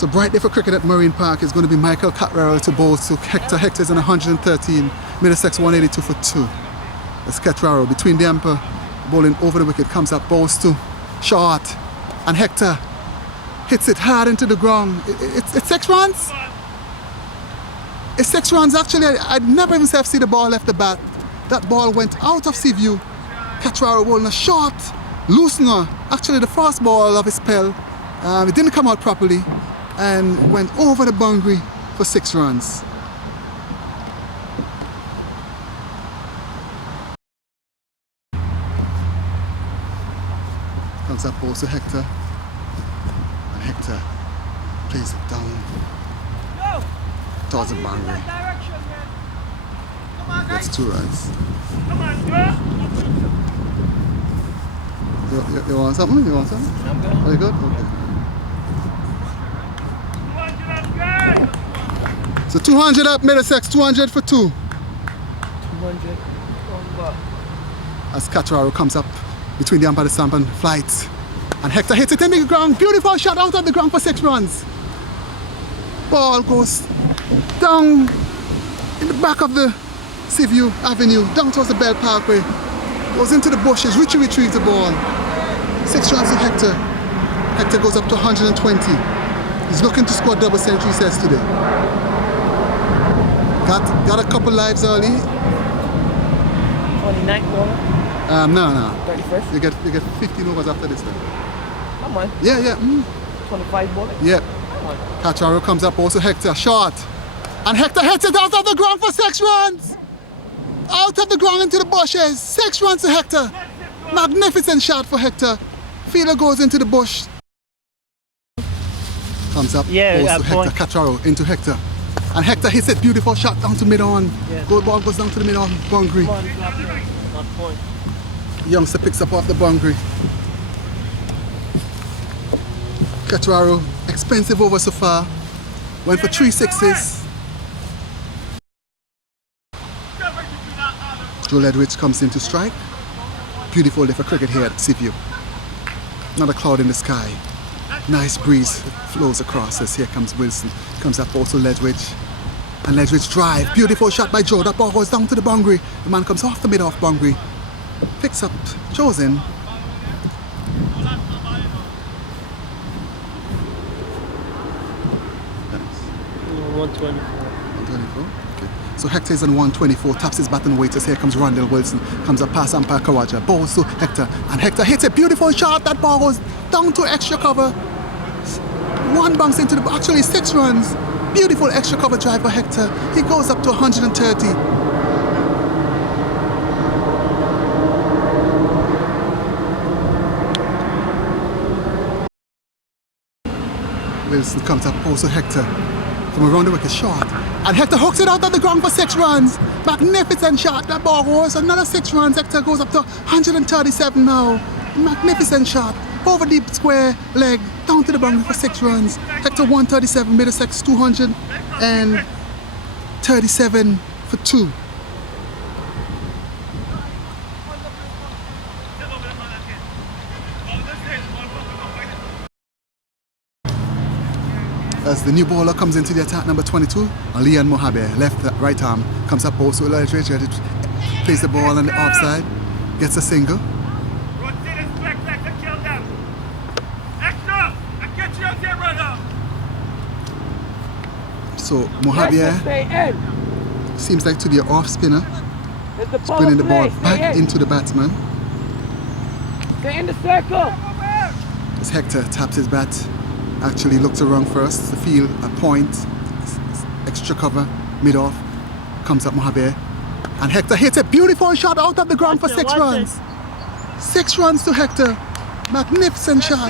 So bright day for cricket at Marine Park is going to be Michael Catraro to bowl to Hector. Hector's in 113, Middlesex 182 for 2. That's Catraro between the umpire, bowling over the wicket, comes up, bowls to short, and Hector hits it hard into the ground. It's 6 runs? It's 6 runs actually. I'd never even see the ball left the bat. That ball went out of sea view. Catraro bowling a short loosener, actually the first ball of his spell. It didn't come out properly and went over the boundary for 6 runs. Comes up also Hector, and Hector plays it down towards the boundary. That's 2 runs. You want something? You want something? I'm good. Are you good? Okay. So 200 up, Middlesex, 200 for 2. 200 on As Catraro comes up between the umpire, the stump and flights. And Hector hits it in the ground. Beautiful shot out of the ground for 6 runs. Ball goes down in the back of the Seaview Avenue, down towards the Bell Parkway. Goes into the bushes. Richie retrieves the ball. 6 runs to Hector. Hector goes up to 120. He's looking to score double century, he says today. Got a couple lives early. 29th ball? No. 31st? You get 15 overs after this then. Come on. Yeah. 25 ball? Yeah. Come on. Catraro comes up also Hector, short. And Hector hits it out of the ground for 6 runs. Out of the ground into the bushes. 6 runs to Hector. Magnificent shot for Hector. Fielder goes into the bush. Comes up also Hector, Catraro into Hector. And Hector hits it, beautiful shot down to mid-on. Yeah. Goal ball goes down to the mid-on boundary. Come on, drop it. Not point. Youngster picks up off the boundary. Catraro, expensive over so far. Went for 3 sixes. Joe Ledwidge comes in to strike. Beautiful day for cricket here at Seaview. Not a cloud in the sky. Nice breeze flows across as here comes Wilson. Comes up also Ledwidge. And Ledwidge drive. Beautiful shot by Joe. That ball goes down to the boundary. The man comes off the mid-off boundary. Picks up, Joe's in. 124. Okay. So Hector is on 124, taps his bat and waits as here comes Rondell Wilson. Comes up past umpire Kawaja. Balls to Hector. And Hector hits a beautiful shot. That ball goes down to extra cover. 1 bounce into the, actually 6 runs. Beautiful extra cover drive for Hector. He goes up to 130. Wilson comes up also Hector from around the wicket, short. And Hector hooks it out of the ground for 6 runs. Magnificent shot. That ball goes another 6 runs. Hector goes up to 137 now. Magnificent shot. Over deep square leg, down to the boundary for 6 runs. Hector 137, Middlesex 237 for 2. As the new bowler comes into the attack, number 22, Alian Mohabe, left right arm, comes up also, plays the ball on the offside, gets a single. So Mohabe seems like to be an off spinner, spinning the ball back into the batsman. Stay in the circle. As Hector taps his bat, actually looks around first, the field, a point, extra cover, mid-off, comes up Mohabe, and Hector hits a beautiful shot out of the ground for 6 runs. 6 runs to Hector, magnificent shot,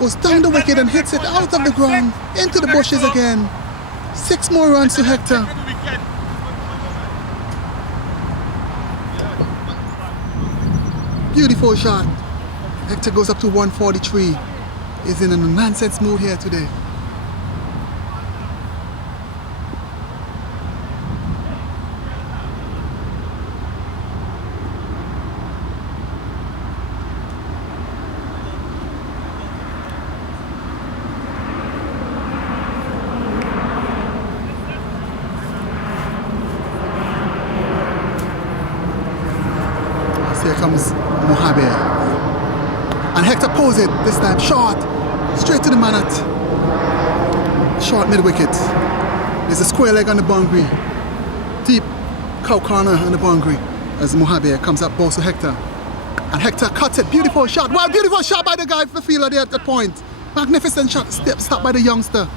goes down the wicket and hits it out of the ground, into the bushes again. 6 more runs to Hector. Beautiful shot. Hector goes up to 143. He's in a nonsense mood here today. Throws it this time, short. Straight to the man at short mid-wicket. There's a square leg on the boundary. Deep cow corner on the boundary as Mohabir comes up, balls to Hector. And Hector cuts it, beautiful shot. Well, beautiful shot by the guy, the fielder there at that point. Magnificent shot, stop by the youngster.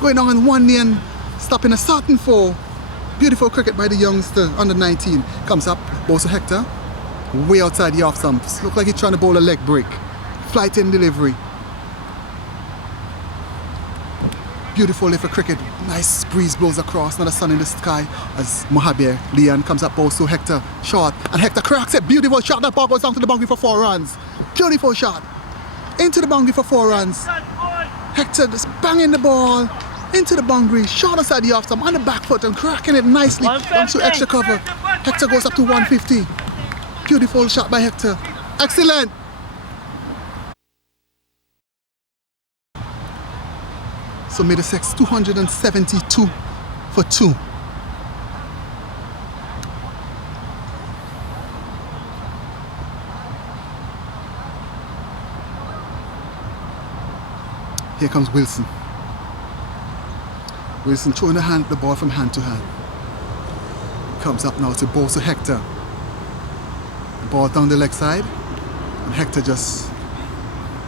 Going on in one knee and stopping a certain four. Beautiful cricket by the youngster, under 19. Comes up, balls to Hector. Way outside the off stumps. Look like he's trying to bowl a leg break. Flight in delivery. Beautiful lift of cricket. Nice breeze blows across, not a sun in the sky as Mohabir Lian comes up, balls to Hector. Short. And Hector cracks it. Beautiful shot. That ball goes down to the boundary for 4 runs. Beautiful shot. Into the boundary for 4 runs. Hector just banging the ball into the boundary, short aside the off stump on the back foot and cracking it nicely onto extra cover. Hector goes up to 150. Beautiful shot by Hector. Excellent. So Middlesex 272 for 2. Here comes Wilson. Wilson throwing the ball from hand to hand. Comes up now to bowl to Hector. The ball down the leg side. And Hector just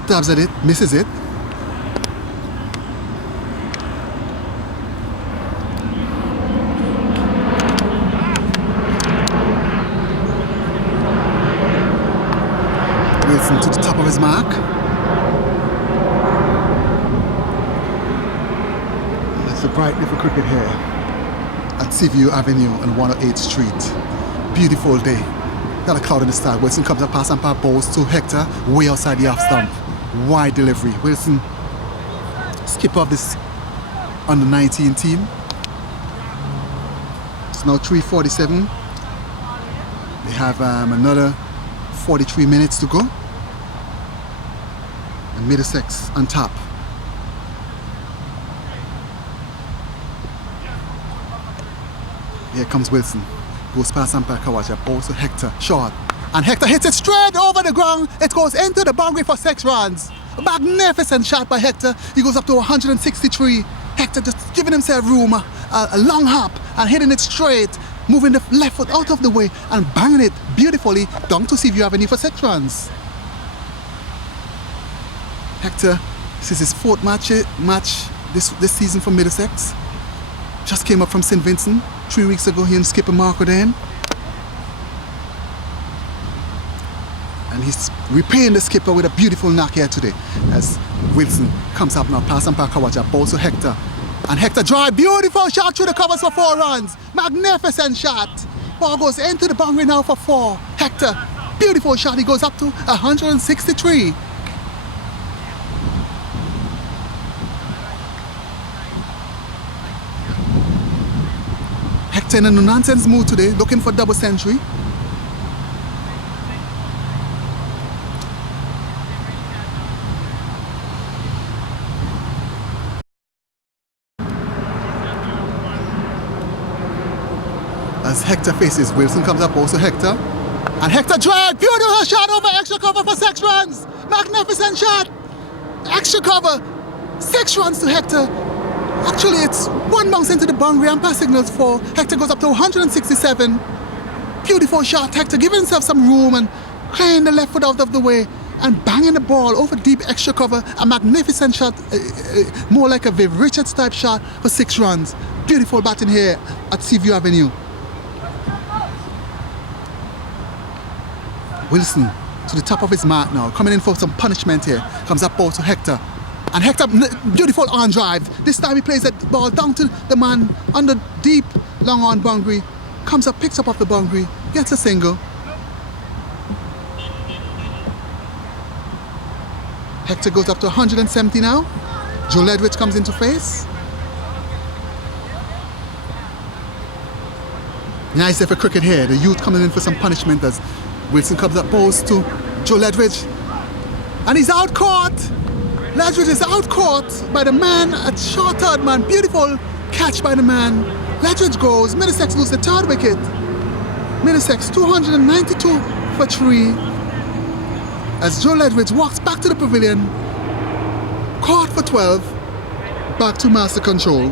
dabs at it, misses it. Wilson to the top of his mark. It's a bright little cricket here at Seaview Avenue on 108th Street. Beautiful day. Got a cloud in the sky. Wilson comes up past and past, balls to Hector, way outside the off stump. Wide delivery. Wilson, skipper of this under 19 team. It's now 3:47. They have another 43 minutes to go. And Middlesex on top. Here comes Wilson. Goes past Ampere Kawaja, balls to Hector, short. And Hector hits it straight over the ground. It goes into the boundary for 6 runs. A magnificent shot by Hector. He goes up to 163. Hector just giving himself room, a long hop and hitting it straight, moving the left foot out of the way and banging it beautifully down to Seaview Avenue for 6 runs. Hector, this is his 4th match this season for Middlesex. Just came up from St. Vincent 3 weeks ago. He and skipper Marco then. And he's repaying the skipper with a beautiful knock here today as Wilson comes up now past Ampere Kawaja, balls to Hector. And Hector drive, beautiful shot through the covers for 4 runs. Magnificent shot. Ball goes into the boundary now for 4. Hector, beautiful shot. He goes up to 163. Hector in a no-nonsense mood today, looking for double century. As Hector faces, Wilson comes up, also Hector. And Hector drive, beautiful shot over extra cover for 6 runs. Magnificent shot. Extra cover, 6 runs to Hector. Actually, it's 1 bounce into the boundary and pass signals 4. Hector goes up to 167. Beautiful shot. Hector giving himself some room and clearing the left foot out of the way and banging the ball over deep extra cover. A magnificent shot, more like a Viv Richards type shot for 6 runs. Beautiful batting here at Seaview Avenue. Wilson to the top of his mark now, coming in for some punishment here. Comes up ball to Hector. And Hector, beautiful on drive. This time he plays that ball down to the man on the deep, long on boundary. Comes up, picks up off the boundary, gets a single. Hector goes up to 170 now. Joe Ledwidge comes into face. Nice effort cricket here. The youth coming in for some punishment as Wilson comes up, balls to Joe Ledwidge. And he's out caught. Ledwidge is out caught by the man at short third man. Beautiful catch by the man. Ledwidge goes. Middlesex loses the 3rd wicket. Middlesex 292 for 3. as Joe Ledridge walks back to the pavilion, caught for 12, back to master control.